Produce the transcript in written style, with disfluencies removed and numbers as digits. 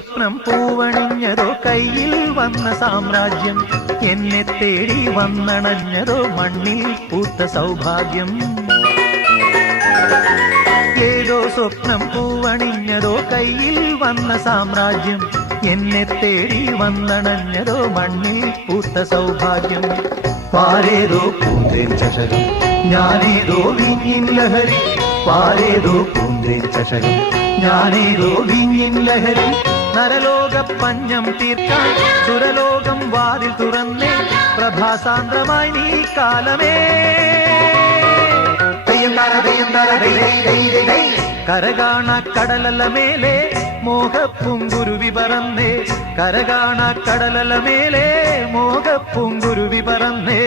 സ്വപ്നം പൂവണിഞ്ഞതോ കയ്യിൽ വന്ന സാമ്രാജ്യം എന്നെ തേടി വന്നണഞ്ഞതോ മണ്ണിൽ പൂത്ത സൗഭാഗ്യം ഏതോ സ്വപ്നം പൂവണിഞ്ഞതോ കയ്യിൽ വന്ന സാമ്രാജ്യം എന്നെ തേടി വന്നണഞ്ഞതോ മണ്ണിൽ പൂത്ത സൗഭാഗ്യം പാരേതോ പൂന്തേൻ ചഷകം ഞാനേതോ വീഞ്ഞിൻ ലഹരി പാരേതോ പൂന്തേൻ ചഷകം ഞാനേതോ വീഞ്ഞിൻ ലഹരി നരലോക പഞ്ഞം തീർക്കാൻ സുരലോകം വാതിൽ തുറന്നേ പ്രഭാസാന്ദ്രമായി നീ കാലമേ കരകാണ കടലല മേലെ മോഹപ്പുങ്കുരുവി പറന്നേ കരകാണ കടലല മേലെ മോഹപ്പുങ്കുരുവി പറന്നേ